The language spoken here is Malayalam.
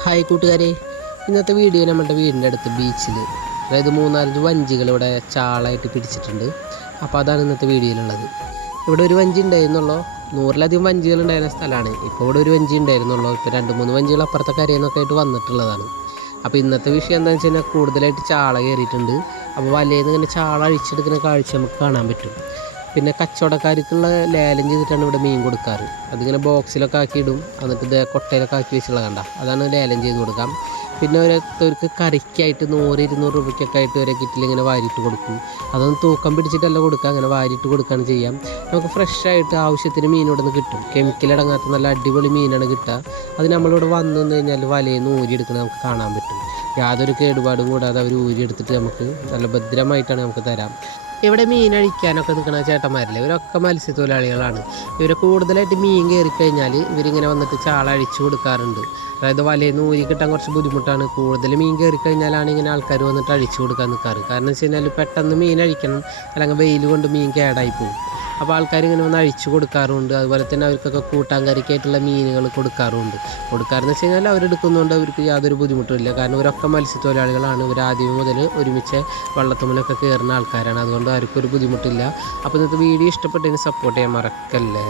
ഹായ് കൂട്ടുകാരെ. ഇന്നത്തെ വീഡിയോ നമ്മുടെ വീടിന്റെ അടുത്ത് ബീച്ചിൽ അതായത് മൂന്നാലഞ്ച് വഞ്ചികൾ ഇവിടെ ചാളായിട്ട് പിടിച്ചിട്ടുണ്ട്. അപ്പോൾ അതാണ് ഇന്നത്തെ വീഡിയോയിലുള്ളത് ഇവിടെ ഒരു വഞ്ചി ഉണ്ടായിരുന്നുള്ളൂ? നൂറിലധികം വഞ്ചികൾ ഉണ്ടായിരുന്ന സ്ഥലമാണ്. ഇപ്പോൾ ഇവിടെ ഒരു വഞ്ചി ഉണ്ടായിരുന്നുള്ളൂ? ഇപ്പോൾ രണ്ട് മൂന്ന് വഞ്ചികൾ അപ്പുറത്തെ കരയിൽ നിന്നൊക്കെ ആയിട്ട് വന്നിട്ടുള്ളതാണ്. അപ്പോൾ ഇന്നത്തെ വിഷയം എന്താണെന്ന് വെച്ച് കഴിഞ്ഞാൽ കൂടുതലായിട്ട് ചാള കയറിയിട്ടുണ്ട്. അപ്പോൾ വലയിൽ നിന്ന് ഇങ്ങനെ ചാള അഴിച്ചെടുക്കുന്ന കാഴ്ച നമുക്ക് കാണാൻ പറ്റും. പിന്നെ കച്ചവടക്കാർക്കുള്ള ലേലം ചെയ്തിട്ടാണ് ഇവിടെ മീൻ കൊടുക്കാറ്. അതിങ്ങനെ ബോക്സിലൊക്കെ ആക്കിയിടും. എന്നിട്ട് ഇത് കൊട്ടയിലൊക്കെ ആക്കി വെച്ചുള്ള കണ്ട. അതാണ് ലേലം ചെയ്ത് കൊടുക്കാം. പിന്നെ ഓരോരുത്തർക്ക് കറിക്കായിട്ട് നൂറ് ഇരുന്നൂറ് രൂപയ്ക്കൊക്കെ ആയിട്ട് ഓരോ കിറ്റിൽ ഇങ്ങനെ വാരിയിട്ട് കൊടുക്കും. അതൊന്നും തൂക്കം പിടിച്ചിട്ടല്ല കൊടുക്കുക. അങ്ങനെ വാരിയിട്ട് കൊടുക്കുകയാണ് ചെയ്യാം. നമുക്ക് ഫ്രഷ് ആയിട്ട് ആവശ്യത്തിന് മീൻ ഇവിടെ നിന്ന് കിട്ടും കെമിക്കലടങ്ങാത്ത നല്ല അടിപൊളി മീനാണ് കിട്ടുക. അത് നമ്മളിവിടെ വന്നു കഴിഞ്ഞാൽ വലയിൽ നിന്ന് ഊരിയെടുക്കുന്നത് നമുക്ക് കാണാൻ പറ്റും. യാതൊരു കേടുപാടും കൂടാതെ അവർ ഊരിയെടുത്തിട്ട് നമുക്ക് നല്ല ഭദ്രമായിട്ടാണ് നമുക്ക് തരാം. ഇവിടെ മീൻ അഴിക്കാനൊക്കെ നിൽക്കുന്ന ചേട്ടന്മാരില്ലേ? ഇവരൊക്കെ മത്സ്യത്തൊഴിലാളികളാണ്. ഇവർ കൂടുതലായിട്ട് മീൻ കയറി കഴിഞ്ഞാൽ ഇവരിങ്ങനെ വന്നിട്ട് ചാള അഴിച്ചു കൊടുക്കാറുണ്ട്. അതായത് വലയിൽ നിന്ന് ഊരി കിട്ടാൻ കുറച്ച് ബുദ്ധിമുട്ടാണ്. കൂടുതൽ മീൻ കയറി കഴിഞ്ഞാലാണ് ഇങ്ങനെ ആൾക്കാർ വന്നിട്ട് അഴിച്ചു കൊടുക്കാൻ നിൽക്കാറ് കാരണം വെച്ച് കഴിഞ്ഞാൽ പെട്ടെന്ന് മീൻ അഴിക്കണം അല്ലെങ്കിൽ വെയിൽ കൊണ്ട് മീൻ കേടായി പോകും. അപ്പോൾ ആൾക്കാർ ഇങ്ങനെ വന്ന് അഴിച്ചു കൊടുക്കാറുണ്ട്. അതുപോലെ തന്നെ അവർക്കൊക്കെ കൂട്ടാൻ കറിക്കായിട്ടുള്ള മീനുകൾ കൊടുക്കാറുണ്ട്. കൊടുക്കാറെന്ന് വെച്ച് കഴിഞ്ഞാൽ അവരെടുക്കുന്നതുകൊണ്ട് അവർക്ക് യാതൊരു ബുദ്ധിമുട്ടില്ല കാരണം ഇവരൊക്കെ മത്സ്യത്തൊഴിലാളികളാണ്. ഇവർ ആദ്യം മുതൽ ഒരുമിച്ച് വള്ളത്തുമ്മലൊക്കെ കയറുന്ന ആൾക്കാരാണ്. അതുകൊണ്ട് ആർക്കും ഒരു ബുദ്ധിമുട്ടില്ല. അപ്പോൾ നിങ്ങൾക്ക് വീഡിയോ ഇഷ്ടപ്പെട്ടതിന് സപ്പോർട്ട് ചെയ്യാൻ മറക്കല്ലേ?